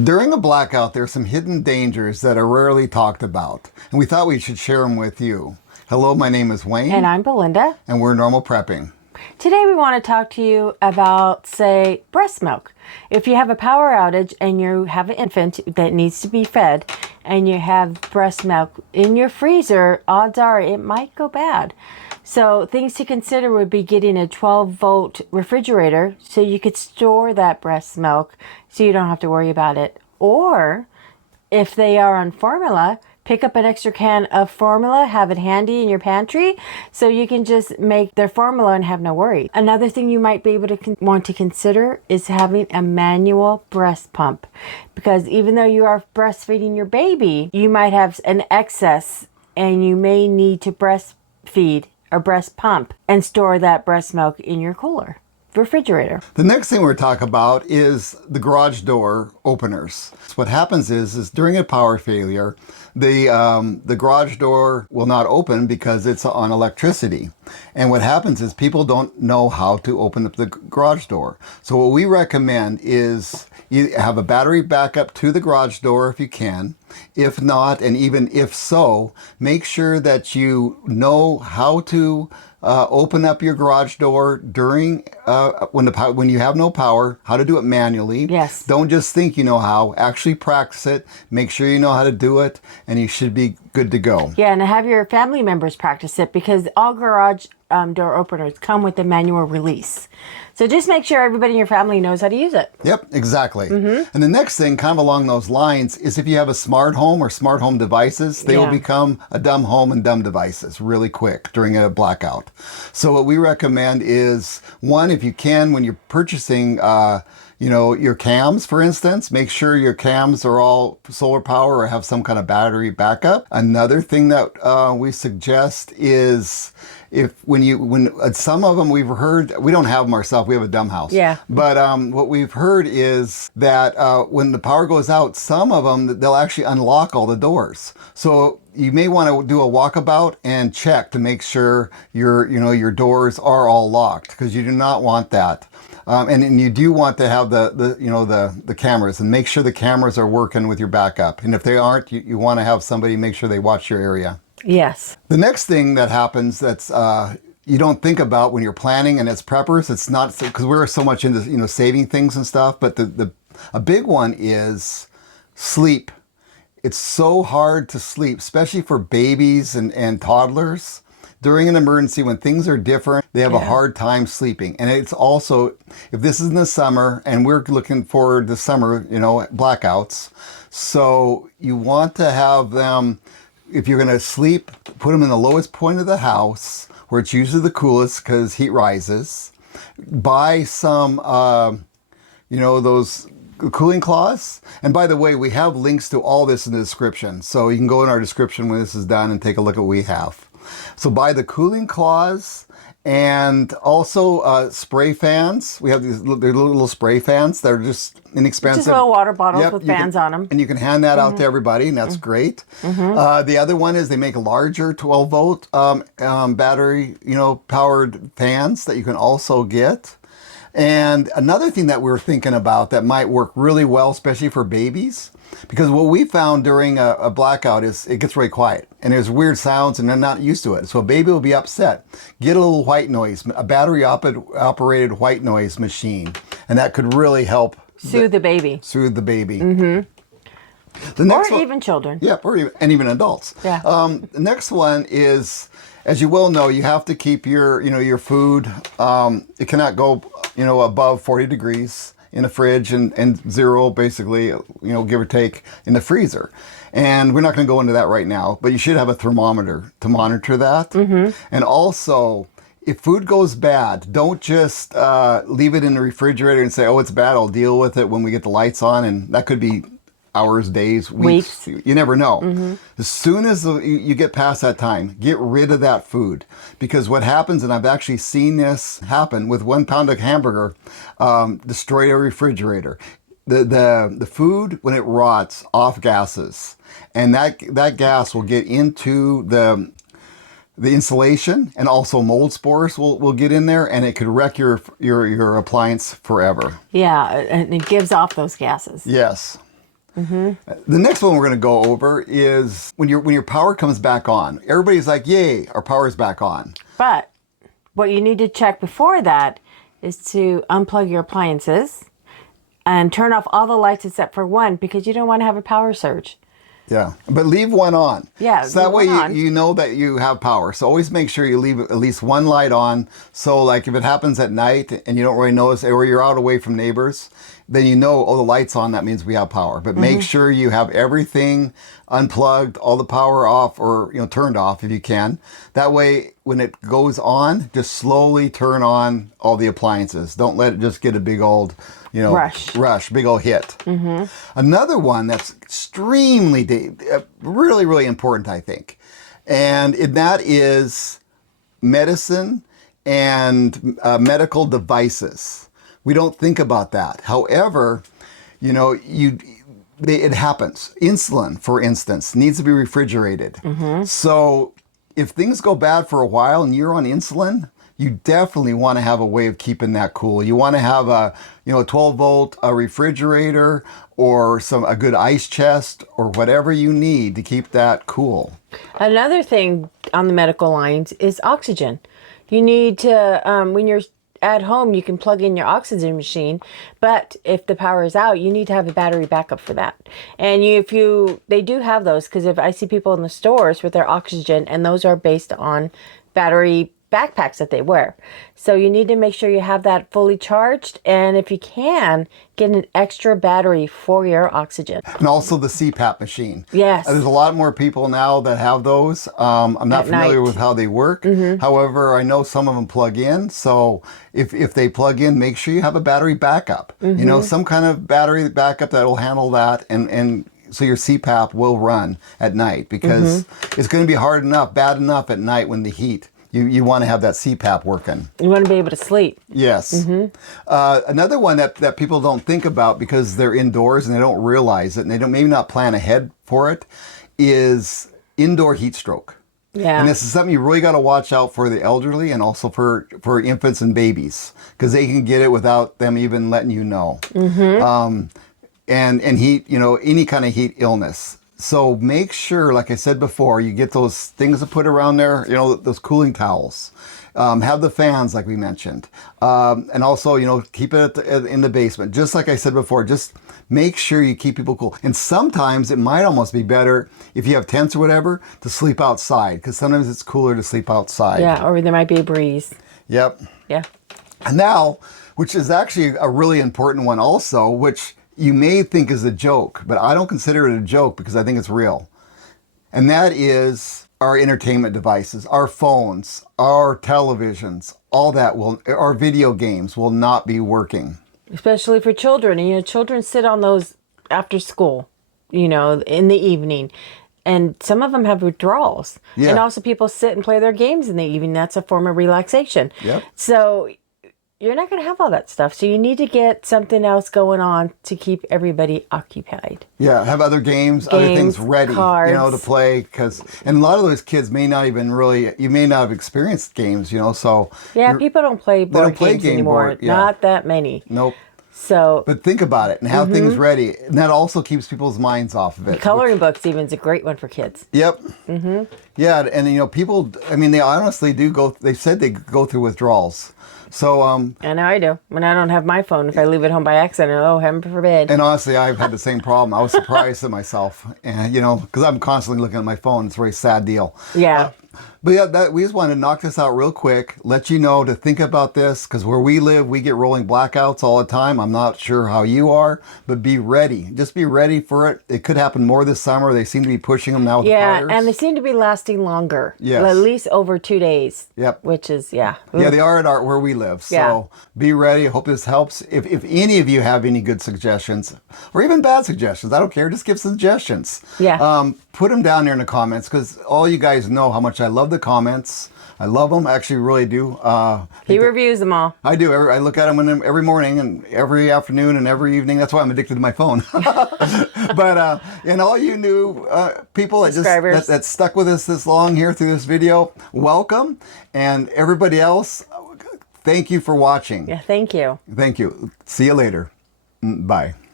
During a blackout, there are some hidden dangers that are rarely talked about, and we thought we should share them with you. Hello, my name is Wayne. And I'm Belinda. And we're Normal Prepping. Today we want to talk to you about, say, breast milk. If you have a power outage and you have an infant that needs to be fed and you have breast milk in your freezer, odds are it might go bad. So things to consider would be getting a 12-volt refrigerator so you could store that breast milk so you don't have to worry about it. Or if they are on formula, pick up an extra can of formula, have it handy in your pantry so you can just make their formula and have no worry. Another thing you might be able to want to consider is having a manual breast pump, because even though you are breastfeeding your baby, you might have an excess and you may need to breastfeed or breast pump and store that breast milk in your cooler refrigerator. The next thing we're talking about is the garage door openers. So what happens is during a power failure, the garage door will not open because it's on electricity. And what happens is people don't know how to open up the garage door. So what we recommend is you have a battery backup to the garage door if you can. If not, and even if so, make sure that you know how to open up your garage door during when you have no power, how to do it manually. Yes. Don't just think you know how. Actually practice it. Make sure you know how to do it, and you should be good to go. Yeah, and have your family members practice it, because all garage door openers come with a manual release. So just make sure everybody in your family knows how to use it. Yep, exactly. And the next thing, kind of along those lines, is if you have a smart home or smart home devices, they will become a dumb home and dumb devices really quick during a blackout. So what we recommend is, one, if you can, when you're purchasing your cams, for instance, make sure your cams are all solar power or have some kind of battery backup. Another thing that we suggest is when some of them we've heard, we don't have them ourselves, we have a dumb house. Yeah. But what we've heard is that when the power goes out, some of them, they'll actually unlock all the doors. So you may want to do a walkabout and check to make sure your doors are all locked, because you do not want that. And you do want to have the cameras, and make sure the cameras are working with your backup. And if they aren't, you want to have somebody make sure they watch your area. Yes. The next thing that happens that's you don't think about when you're planning, and as preppers, it's not, because we're so much into saving things and stuff. But a big one is sleep. It's so hard to sleep, especially for babies and toddlers. During an emergency, when things are different, they have a hard time sleeping. And it's also, if this is in the summer, and we're looking forward to summer, blackouts. So you want to have them, if you're going to sleep, put them in the lowest point of the house, where it's usually the coolest because heat rises. Buy some, those cooling cloths. And by the way, we have links to all this in the description. So you can go in our description when this is done and take a look at what we have. So buy the cooling cloths, and also spray fans. We have these little spray fans that are just inexpensive. Just little water bottles with fans on them. And you can hand that out to everybody, and that's great. The other one is they make larger 12-volt battery, powered fans that you can also get. And another thing that we're thinking about that might work really well, especially for babies, because what we found during a blackout is it gets really quiet and there's weird sounds and they're not used to it. So a baby will be upset. Get a little white noise, a battery operated white noise machine, and that could really help soothe the baby. Soothe the baby. Or even children. Yeah, and even adults. Yeah. The next one is, as you well know, you have to keep your food. It cannot go above 40 degrees in the fridge, and zero basically, give or take, in the freezer. And we're not going to go into that right now, but you should have a thermometer to monitor that. And also, if food goes bad, don't just leave it in the refrigerator and say, oh, it's bad, I'll deal with it when we get the lights on. And that could be hours, days, weeks. You never know. As soon as you get past that time, get rid of that food. Because what happens, and I've actually seen this happen with 1 pound of hamburger, destroy a refrigerator. The food, when it rots, off gases. And that gas will get into the insulation, and also mold spores will get in there, and it could wreck your appliance forever. Yeah, and it gives off those gases. Yes. The next one we're going to go over is when your power comes back on. Everybody's like, yay, our power's back on. But what you need to check before that is to unplug your appliances and turn off all the lights except for one, because you don't want to have a power surge. Yeah, but leave one on. Yeah, so that leave way one on. you know that you have power. So always make sure you leave at least one light on. So like if it happens at night and you don't really notice, or you're out away from neighbors, then you know, oh, the light's on, that means we have power. But make sure you have everything unplugged, all the power off, or turned off if you can. That way when it goes on, just slowly turn on all the appliances. Don't let it just get a big old rush, big old hit. Another one that's extremely, really, really important, I think, and that is medicine and medical devices. We don't think about that. However, it happens. Insulin, for instance, needs to be refrigerated. So if things go bad for a while and you're on insulin, you definitely want to have a way of keeping that cool. You want to have a 12-volt refrigerator or a good ice chest or whatever you need to keep that cool. Another thing on the medical lines is oxygen. You need to, when you're at home, you can plug in your oxygen machine, but if the power is out, you need to have a battery backup for that. And they do have those, because if I see people in the stores with their oxygen, and those are based on battery backpacks that they wear. So you need to make sure you have that fully charged, and if you can, get an extra battery for your oxygen. And also the CPAP machine. Yes. There's a lot more people now that have those. I'm not familiar with how they work. However, I know some of them plug in. So if they plug in, make sure you have a battery backup. Some kind of battery backup that will handle that, and so your CPAP will run at night, because it's going to be bad enough at night when the heat. You want to have that CPAP working. You want to be able to sleep. Yes. Another one that people don't think about because they're indoors and they don't realize it, and they don't maybe not plan ahead for it, is indoor heat stroke. Yeah. And this is something you really got to watch out for the elderly, and also for infants and babies, because they can get it without them even letting you know. And heat, any kind of heat illness. So make sure, like I said before, you get those things to put around there, those cooling towels. Have the fans, like we mentioned. And also, keep it in the basement. Just like I said before, just make sure you keep people cool. And sometimes it might almost be better, if you have tents or whatever, to sleep outside, because sometimes it's cooler to sleep outside. Yeah, or there might be a breeze. Yep. Yeah. And now, which is actually a really important one also, which you may think is a joke, but I don't consider it a joke because I think it's real. And that is our entertainment devices, our phones, our televisions, all that our video games will not be working. Especially for children. And, children sit on those after school, in the evening. And some of them have withdrawals. Yeah. And also people sit and play their games in the evening. That's a form of relaxation. Yep. So you're not going to have all that stuff. So you need to get something else going on to keep everybody occupied. Yeah, have other games, other things ready, cards. to play. And a lot of those kids may not even you may not have experienced games, so. Yeah, people don't play board games anymore. Board, yeah. Not that many. Nope. So. But think about it and have things ready. And that also keeps people's minds off of it. Coloring books even is a great one for kids. Yep. Yeah, and people, they honestly do they said they go through withdrawals. So I know I do. When I don't have my phone, if I leave it home by accident, heaven forbid. And honestly, I've had the same problem. I was surprised at myself, and because I'm constantly looking at my phone. It's a very sad deal. Yeah. But yeah, we just wanted to knock this out real quick, let you know to think about this, because where we live, we get rolling blackouts all the time. I'm not sure how you are, but be ready. Just be ready for it. It could happen more this summer. They seem to be pushing them now with the fires. And they seem to be lasting longer. Yes. At least over 2 days. Yep. Which is, Yeah, they are at where we live. So Yeah. be ready. I hope this helps. If any of you have any good suggestions, or even bad suggestions, I don't care. Just give suggestions. Yeah. Put them down there in the comments, because all you guys know how much I love the comments. I love them. I actually really do. He reviews them all. I do. I look at them every morning and every afternoon and every evening. That's why I'm addicted to my phone. But and all you new people that stuck with us this long here through this video, welcome. And everybody else, thank you for watching. Yeah, thank you. Thank you. See you later. Bye.